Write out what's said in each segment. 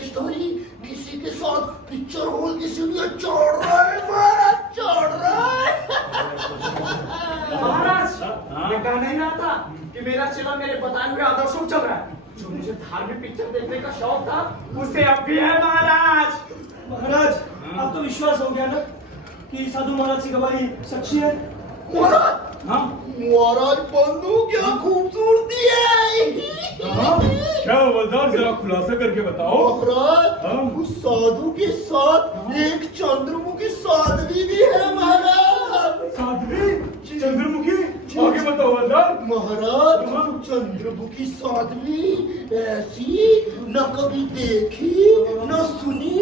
Story किसी के साथ पिक्चर हॉल की सीढ़ियां चढ़ रहा है महाराज, चढ़ रहा है। महाराज ये कहना नहीं आता कि मेरा चेला मेरे बताए हुए आदर्शों पर चल रहा है। जो मुझे धार्मिक पिक्चर देखने का शौक था उसे अब भी है महाराज। महाराज अब तो विश्वास हो गया ना कि साधु महाराज की गवाही सच्ची है। महाराज, हाँ महाराज बंधु क्या खूबसूरती है। हाँ क्या वरदान, जरा खुलासा करके बताओ। महाराज उस साधु के साथ एक चंद्रमुखी साध्वी भी है महाराज। साध्वी चंद्रमुखी, आगे बताओ वरदान। महाराज चंद्रमुखी साध्वी ऐसी न कभी देखी न सुनी।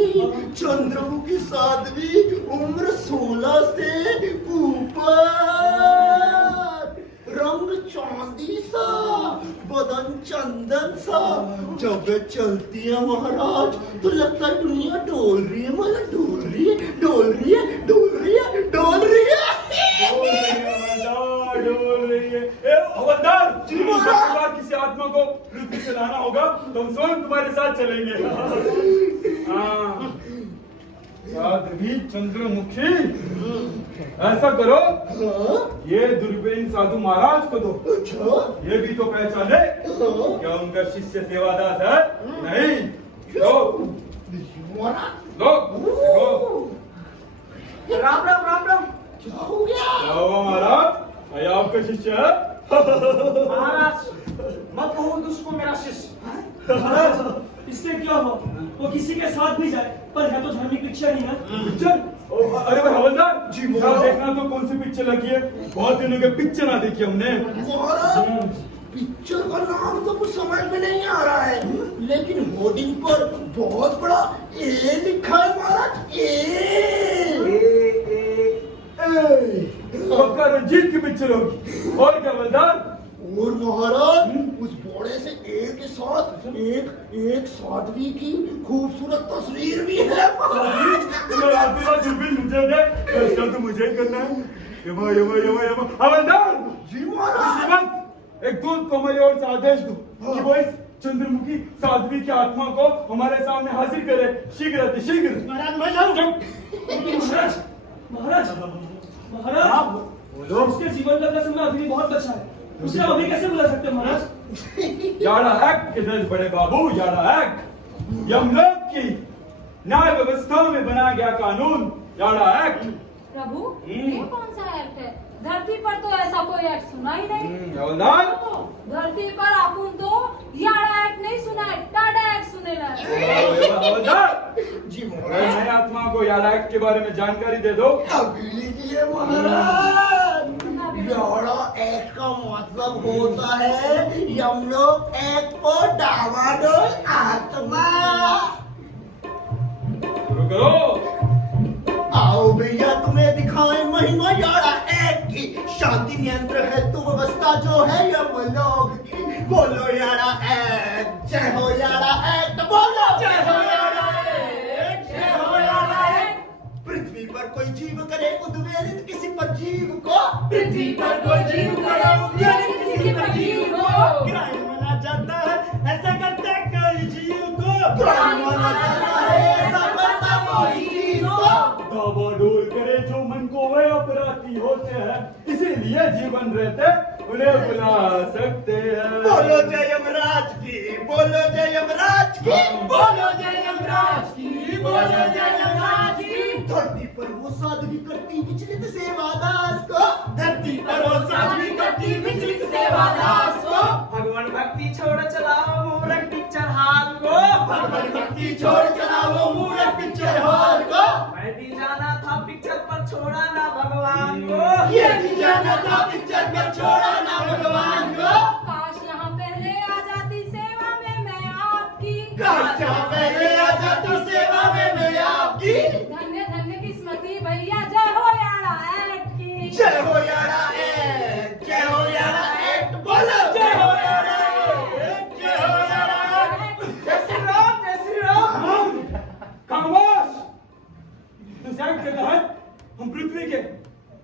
चंद्रमुखी साध्वी उम्र 16 से ऊपर, रंग चांदी सा, बदन चंदन सा। जब वे चलती है महाराज तो लगता है दुनिया डोल रही है, मतलब डोल रही है, डोल रही है, डोल रही है, डोल रही है। डोल रही है। ए हवलदार, किसी आत्मा को पृथ्वी से लाना होगा तो हम स्वयं तुम्हारे साथ चलेंगे। हाँ, साध्वी चंद्रमुखी, ऐसा करो, ये दूरबीन साधु महाराज को दो। ये भी तो पहचाने क्या उनका शिष्य सेवादास है? नहीं, लो लो लो। राम राम राम राम। क्या हो गया? क्या हुआ महाराज? ये आपका शिष्य है? महाराज मत कहो उसको मेरा शिष्य। महाराज इससे क्या हो, वो किसी के साथ भी जाए पर है तो धार्मिक पिक्चर ही ना। पिक्चर? अरे भाई हवलदार जी, देखना तो कौन सी पिक्चर लगी है। बहुत दिनों के पिक्चर ना देखी हमने। महाराज पिक्चर का नाम तो कुछ समझ में नहीं आ रहा है, लेकिन होर्डिंग पर बहुत बड़ा ए लिखा है महाराज। पक्का रंजीत की पिक्चर होगी। और क्या हवलदार? और महाराज उस बड़े से ए के साथ एक साध्वी की खूबसूरत तस्वीर भी है महाराज। दूरबीन मुझे दे, फैसला तो मुझे ही करना है। यमा यमा यमा यमा। हवलदार जी महाराज, एक दूत को हमारे ओर से आदेश दो कि वो इस चंद्रमुखी साध्वी की आत्मा को हमारे सामने हाजिर करे, शीघ्र अति शीघ्र। महाराज मैं जाऊं। महाराज महाराज महाराज उसके जीवन का समय अभी बहुत बचा है, उसे अभी कैसे बुला सकते हैं महाराज? यारा एक्ट किधर बड़े बाबू, यारा एक्ट यमलोक की न्याय व्यवस्था में बनाया गया कानून, यारा एक्ट। प्रभु ये कौन सा एक्ट है? धरती पर तो ऐसा कोई एक्ट सुना ही नहीं। हवलदार धरती पर अपन तो यारा एक्ट नहीं सुना है, टाडा एक्ट सुने ला। हवलदार जी नए आत्मा को यारा एक्ट के बारे में जानकारी दे दो। अभी लीजिए महाराज। यारा एक्ट का मतलब होता है यमलोक एक्ट पर डावाडोल आत्मा। शुरू करो। आओ भैया तुम्हें दिखाएं महिमा यारा एक्ट की। शांति नियंत्रण है तो व्यवस्था जो है यमलोक की। बोलो यारा एक्ट, जय हो यारा एक्ट, बोलो जय हो यारा एक्ट, जय हो यारा एक्ट। पृथ्वी पर कोई जीव करे उद्वेलित किसी पर जीव को, पृथ्वी पर कोई जीव करे उद्वेलित किसी पर जीव को। ग्राह्य माना जाता है ऐसा करते कई जीव को। ग्राह्य माना जाता है ऐसा करता कोई जीव को। डावाडोल करे जो मन को वे अपराधी होते हैं, इसीलिए जीवन रहते उन्हें बुला सकते हैं। बोलो जय यमराज की, बोलो जय यमराज की, बोलो जय यमराज की, बोलो जय यमराज की। धरती पर वो साध्वी करती विचलित सेवादास को, धरती पर वो साध्वी करती विचलित सेवादास को। भगवान भक्ति छोड़ चलाओ मूरख पिक्चर हॉल को। भगवान भक्ति छोड़ चलाओ मूरख पिक्चर हॉल को। मैं भी जाना था पिक्चर पर छोड़ा ना भगवान को। ये भी जाना था पिक्चर पर छोड़ा ना भगवान को। काश यहाँ पहले आ जाती सेवा में मैं आपकी। काश यहाँ पहले आ जाती सेवा में मैं आपकी। धन्य धन्य किस्मती भैया, जय हो यारा एक्ट की। जय हो यारा एक्ट, जय हो यारा एक्ट, बोलो जय हो यारा एक्ट, जय हो यारा एक्ट। जय श्री राम, जय श्री राम। खामोश। इस एक्ट के तहत हम पृथ्वी के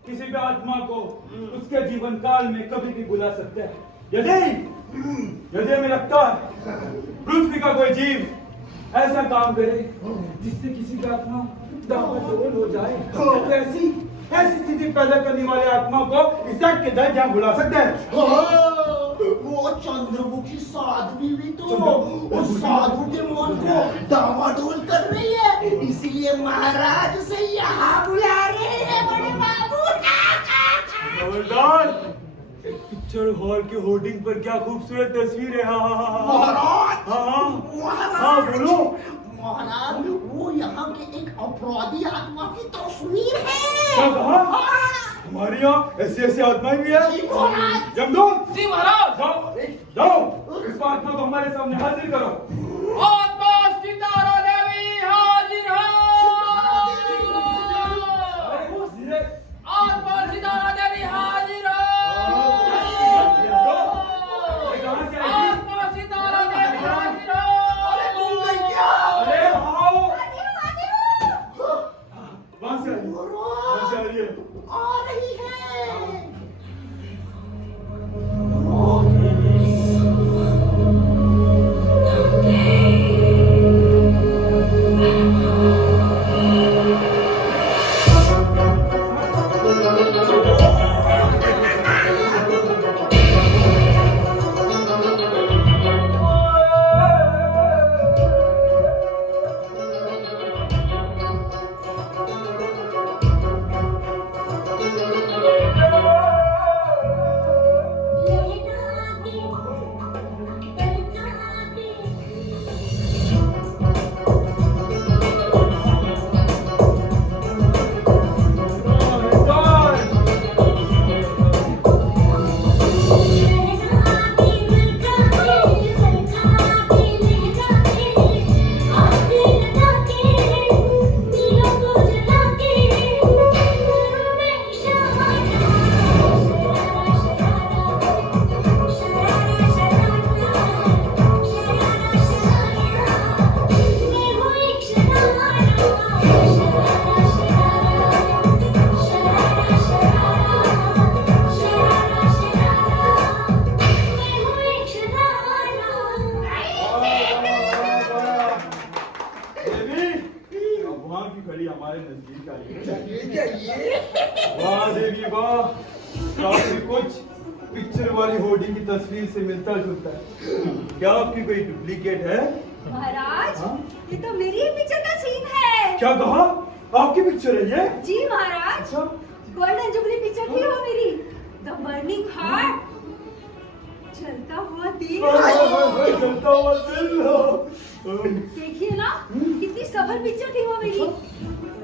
किसी भी आत्मा को उसके जीवन काल में कभी भी बुला सकते हैं। यदि हमें लगता है पृथ्वी का कोई जीव ऐसा काम करे जिससे किसी का आत्मा डामाडोल हो जाए। तो ऐसी स्थिति पैदा करने वाले आत्मा को इसक के दर क्या बुला सकते हैं? वो चंद्रमुखी साध्वी भी तो उस साधु के मन को डामाडोल कर रही है, इसीलिए महाराज से यहाँ बुला रहे हैं बड़े बाबू। खबरदार! पिक्चर हॉल के होर्डिंग पर क्या खूबसूरत तस्वीर है। महाराज हाँ बोलो। महाराज वो यहाँ के एक अपराधी आत्मा की तस्वीर है। क्या कहा? हमारे यहाँ ऐसी आत्माएं भी है? जी महाराज। जमदूत जी महाराज। जाओ जाओ इस आत्मा को हमारे सामने हाजिर करो। आत्मा सितारा देवी हाजिर हो। आत्मा सितारा देवी हाजिर हो। आत्मा सितारा देवी हाजिर हो। अरे तुम गई क्या? अरे आओ वहां से आइए, वहां से आइए। आ रही है। हमारे नजदीक आई। जाइए। वाह देवी वाह, काफी कुछ पिक्चर वाली होर्डिंग की तस्वीर से मिलता जुलता है। क्या आपकी कोई डुप्लीकेट है? महाराज हाँ? ये तो मेरी ही पिक्चर का सीन है। क्या कहा? आपकी पिक्चर है ये? जी महाराज, अच्छा। गोल्डन जुबली पिक्चर थी वो मेरी। द बर्निंग हार्ट, चलता हुआ दिल। चलता हुआ दिल। देखिए ना कितनी सफल पिक्चर थी वो मेरी। और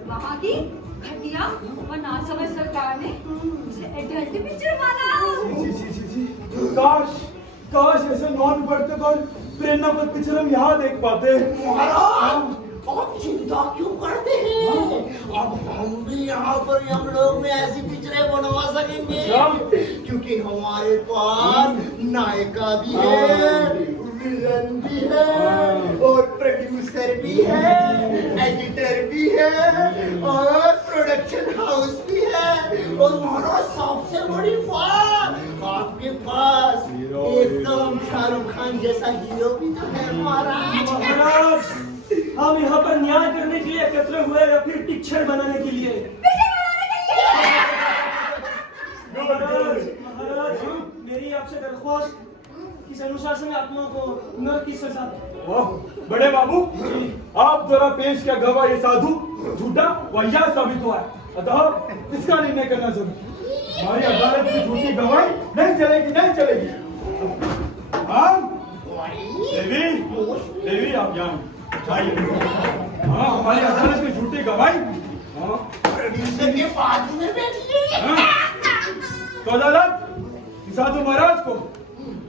वहाँ की घटिया और नासमझ सरकार ने उसे एडल्ट पिक्चर माना। काश काश ऐसे नॉन पढ़ते तो प्रेरणा पर पिक्चर हम यहाँ देख पाते। महाराज आप चिंता क्यों करते हैं? अब हम भी यहाँ पर हम लोग में ऐसी पिक्चरें बनवा सकेंगे, क्योंकि हमारे पास नायिका भी है, विलन भी है, और प्रोड्यूसर भी है, एडिटर भी है, और प्रोडक्शन हाउस भी है। और महाराज सबसे बड़ी बात, आपके पास एकदम शाहरुख खान जैसा हीरो भी तो है महाराज। महाराज हम यहाँ पर न्याय करने के लिए एकत्र हुए या फिर पिक्चर बनाने के लिए? महाराज मेरी आपसे दरख्वास्त, इस अनुशासन आत्मा को नरक की सजा दे। बड़े बाबू, आप द्वारा पेश किया गवाह ये साधु झूठा वाहियात साबित हुआ है, अतः इसका निर्णय करना जरूरी। हमारी अदालत की झूठी गवाही नहीं चलेगी, नहीं चलेगी। हाँ देवी, देवी आप यहाँ आइए। हाँ हमारी अदालत की झूठी गवाही, हाँ प्रोड्यूसर के बाजू में बैठिए। हाँ? तो अदालत साधु महाराज को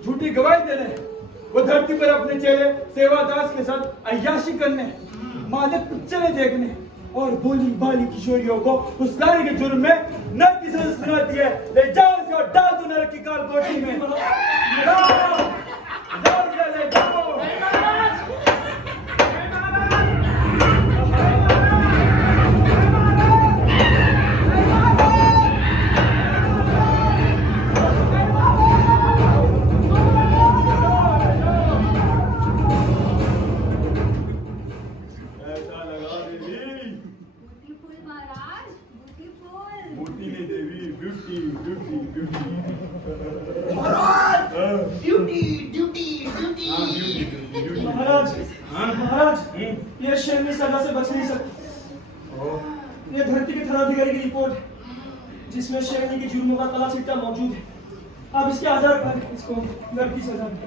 झूठी गवाही देने, वो धरती पर अपने चेले सेवादास के साथ अय्याशी करने, मादक पिक्चरें देखने और भोली भाली किशोरियों को फुसलाने के जुर्म में नरक की सजा सुनाती है। ले जाओ इसे और डाल दो नरक की काल कोठरी में। जाओ, जाओ इसे ले जाओ। महाराज ड्यूटी ड्यूटी ड्यूटी। महाराज महाराज ये शेरनी सजा से बच नहीं सकती। ये धरती के थानाधिकारी की रिपोर्ट है जिसमें शेरनी के जुर्मों का काला चिट्ठा मौजूद है। आप इसके आधार पर इसको मृत्यु की सजा दें।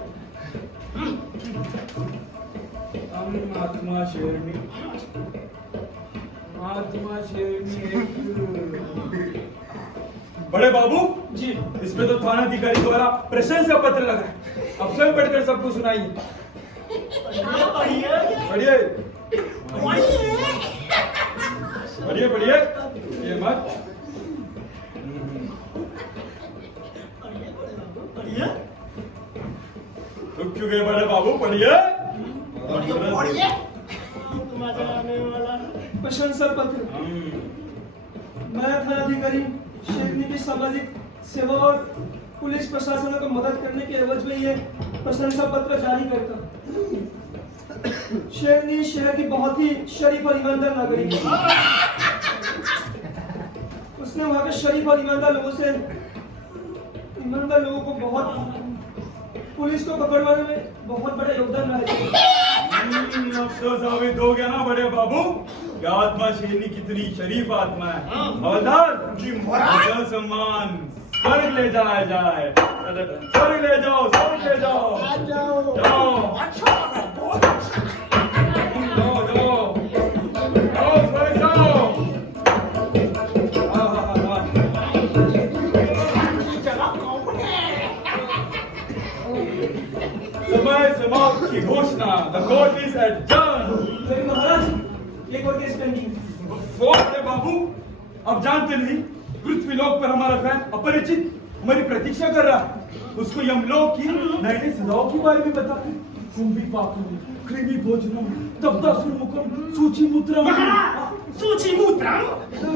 महात्मा शेरनी बड़े बाबू जी इसमें तो थानाधिकारी द्वारा प्रशंसा पत्र लगा है। अब स्वयं पढ़कर सबको सुनाइए। पढ़िए पढ़िए पढ़िए ये मत रुक क्यों गए बड़े बाबू? पढ़िए प्रशंसा पत्र। मैं थानाधिकारी शेरनी की सामाजिक सेवा और पुलिस प्रशासन को मदद करने के एवज में ये प्रशंसा पत्र जारी करता हूं। शेरनी शहर की बहुत ही शरीफ और ईमानदार नागरिक है। उसने वहां के शरीफ और ईमानदार लोगों को बहुत पुलिस को पकड़वाने में बहुत बड़ा योगदान रहा है। अब तो साबित हो गया ना बड़े बाबू कि आत्मा शेरनी कितनी शरीफ आत्मा है। हवलदार जी महाराज। इसका सम्मान स्वर्ग ले जाया जाए। स्वर्ग ले जाओ, स्वर्ग ले जाओ। जाओ जाओ अच्छा लगा, बहुत अच्छा। जाओ जाओ जाओ स्वर्ग जाओ। समय समाप्त की घोषणा। The court is adjourned. लेकिन महाराज एक और केस पेंडिंग। फोर्थ है बाबू, अब जानते नहीं पृथ्वी लोक पर हमारा फैन अपरिचित हमारी प्रतीक्षा कर रहा है। उसको यमलोक की नई नई सजाओं के बारे में बताते। कुंभी पाकुम, कृमि भोजनम, तप्तासुरमुखम, सूचिमुत्रम।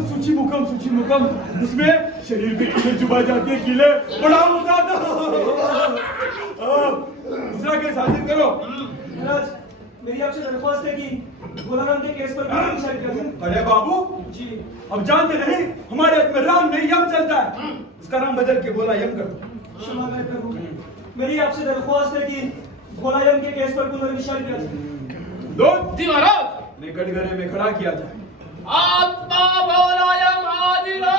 सूचिमुखम उसमें शरीर पे कीड़े चुभा जाते हैं। कीड़े बड़ा मजा आता है। दूसरा केस हाजिर करो। महाराज मेरी आपसे दरख्वास्त है कि भोलाराम के केस पर भी विचार करें। अरे बाबू जी अब जानते नहीं हमारे हाथ में राम नहीं यम चलता है। उसका नाम बदल के बोला यम कर दो। क्षमा करें प्रभु, मेरी आपसे दरख्वास्त है कि भोलायम के केस पर पुनर्विचार किया जाए। दो जी महाराज। निकट गले में खड़ा किया जाए। आत्मा भोलायम हाजिर हो।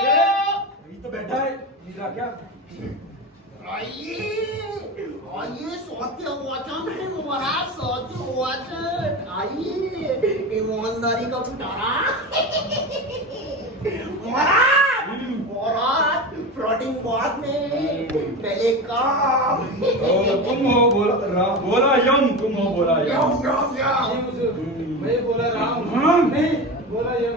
यही तो बैठा है हीरा क्या? आइए सत्य वचन है महाराज, सत्य वचन। आइए ईमानदारी का पिटारा। महाराज फ्लोटिंग बाद में पहले काम। तुम हो बोला यम, तुम हो बोला यम। मैं बोला राम। हाँ? नहीं बोला यम।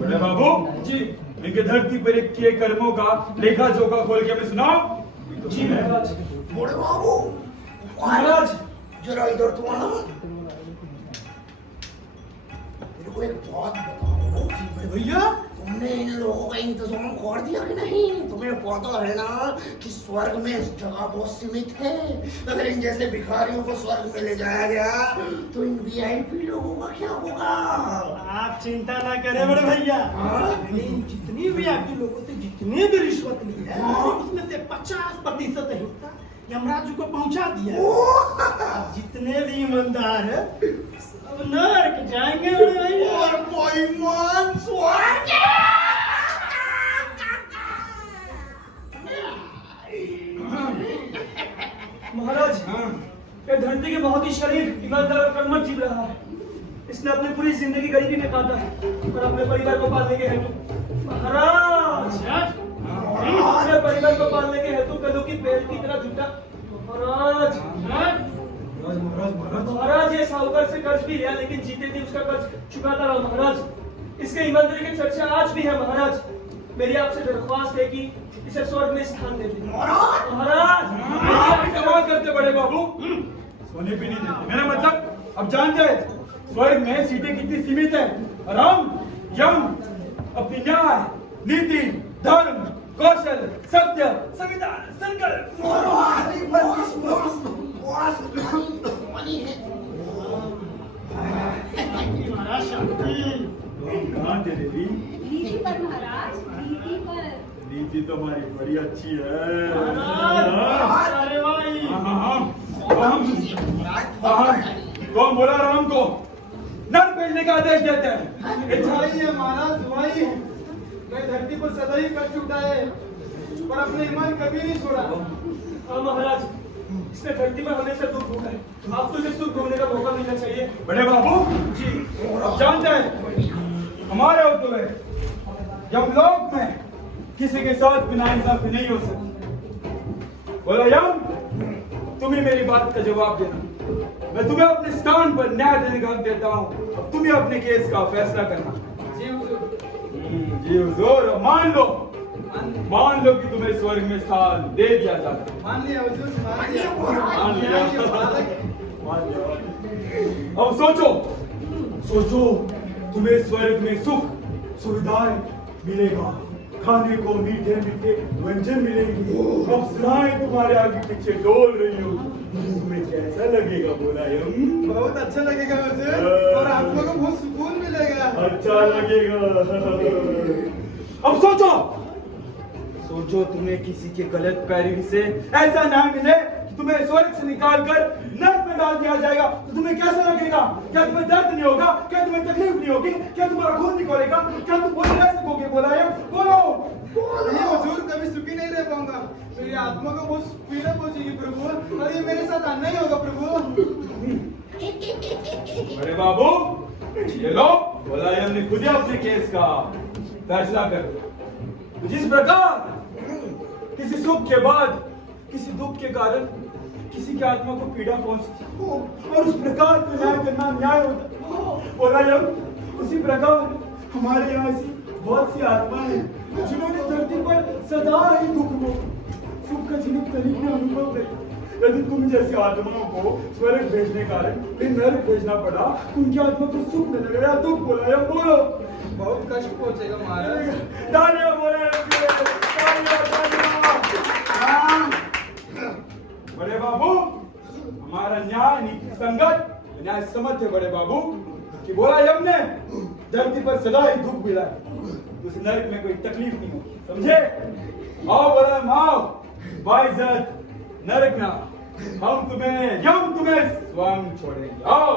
बड़े बाबू जी इनके धरती पर किए कर्मों का लेखा जोखा खोल के हमें सुनाओ। जी महाराज। बड़े बाबू महाराज जरा इधर तो आना। मेरे को एक बात बताओ भैया, तुमने इन लोगों का इंतजाम कर दिया कि नहीं? तुम्हें पता है ना कि स्वर्ग में जगह बहुत सीमित है। अगर इन जैसे भिखारियों को स्वर्ग में ले जाया गया तो इन वीआईपी लोगों का क्या होगा? आप चिंता ना करें बड़े भैया। हाँ? लेकिन जितनी भी आपके लोगों से जितने भी रिश्वत ली है हाँ? उसमें से 50% हिस्सा यमराज जी को पहुंचा दिया है। ओह! अब जितने भी ईमानदार है सब नरक जाएंगे बड़े भैया। और कोई मान स्वर्ग। महाराज ये धरती के बहुत ही शरीफ ईमानदार और कर्मठ जीव रहा है। इसने अपनी पूरी जिंदगी गरीबी में काटा है और अपने परिवार को पालने के हेतु महाराज अपने परिवार को पालने के हेतु कदों की पेड़ की तरह जुटा। महाराज महाराज ये साहूकार से कर्ज भी लिया लेकिन जीते जी उसका कर्ज चुकाता रहा। महाराज इसके ईमानदारी की चर्चा आज भी है। महाराज मेरी आपसे दरख्वास्त है कि इसे स्वर्ग में स्थान दे दें। महाराज इस्तेमाल करते बड़े बाबू, सोने भी नहीं देते। मेरा मतलब अब जान जाए स्वर्ग में सीटें कितनी सीमित है। राम यम अपनी न्याय, नीति, धर्म, कौशल, सत्य, संविधान, संकल्प। महाराज शांति। कहाँ दे देवी? नीति पर महाराज, नीति पर। नीति तुम्हारी बड़ी अच्छी है। अरे भाई कौन बोला राम को नर भेजने का आदेश देते हैं? दुआई महाराज दुआई। मैं धरती पर सदा ही कष्ट उठाए पर अपने ईमान कभी नहीं छोड़ा। हाँ महाराज, इसने धरती पर हमेशा दुख भोगा है। आपको इसे सुख भोगने का मौका मिलना चाहिए। बड़े बाबू जी। अब जानते हैं हमारे होते हुए जब लोक में किसी के साथ बिना इंसाफी नहीं हो सकती। बोला यम, तुम्हें मेरी बात का जवाब देना। मैं तुम्हें अपने स्थान पर न्याय देने का हक देता हूँ। अब तुम्हें अपने केस का फैसला करना। जी हुजूर। अब मान लो कि तुम्हें स्वर्ग में स्थान दे दिया जाता है। मान लिया हुजूर, मान लिया। मान लिया। अब सोचो तुम्हें स्वर्ग में सुख सुविधाएं मिलेगा, खाने को मीठे मीठे व्यंजन मिलेंगे, अप्सराएं तुम्हारे आगे पीछे डोल रही हो। तुम्हें कैसा लगेगा? बोला यम। बहुत अच्छा लगेगा हुजूर और आत्मा को बहुत सुकून मिलेगा। अच्छा लगेगा। अब सोचो तुम्हें किसी के गलत पैरवी से ऐसा ना मिले कि तुम्हें स्वर्ग से निकाल कर नर्क में डाल दिया जाएगा, तो तुम्हें कैसा लगेगा? क्या तुम्हें दर्द नहीं होगा? क्या तुम्हें तकलीफ नहीं होगी? क्या तुम्हारा खून निकलेगा? क्या तुम बोल रह सकोगे? बोला यम, बोलो। नहीं हुजूर, कभी सुखी नहीं रह पाऊंगा। मेरी आत्मा को बहुत पीड़ा पहुंचेगी प्रभु, और ये मेरे साथ अन्याय ही होगा प्रभु। अरे बाबू ये लो, बोला यम ने खुद ही अपने केस का फैसला कर दिया। जिस प्रकार किसी सुख के बाद किसी दुख के कारण किसी की आत्मा को पीड़ा पहुंचती हो और उस प्रकार का न्याय करना न्याय होता, बोला यम उसी प्रकार हमारे यहाँ ऐसी बहुत सी आत्माएं हैं जिन्होंने धरती पर सदा ही दुख को सुख का जीवन तरीके अनुभव किया। यदि तुम जैसी आत्माओं को स्वर्ग भेजने का नरक भेजना पड़ा, उनकी आत्मा को सुख न लगेगा दुख। बोला यम, बोलो। बहुत कष्ट पहुंचेगा महाराज। तालियां बोले, बड़े बाबू हमारा न्याय नीति संगत न्याय समझ है बड़े बाबू कि बोला यम ने धरती पर सदा ही दुख मिला है, उस नरक में कोई तकलीफ नहीं होगी, समझे? आओ बोला आओ बाइज्जत नरक ना, हम तुम्हें यम तुम्हें स्वयं छोड़ेंगे। आओ।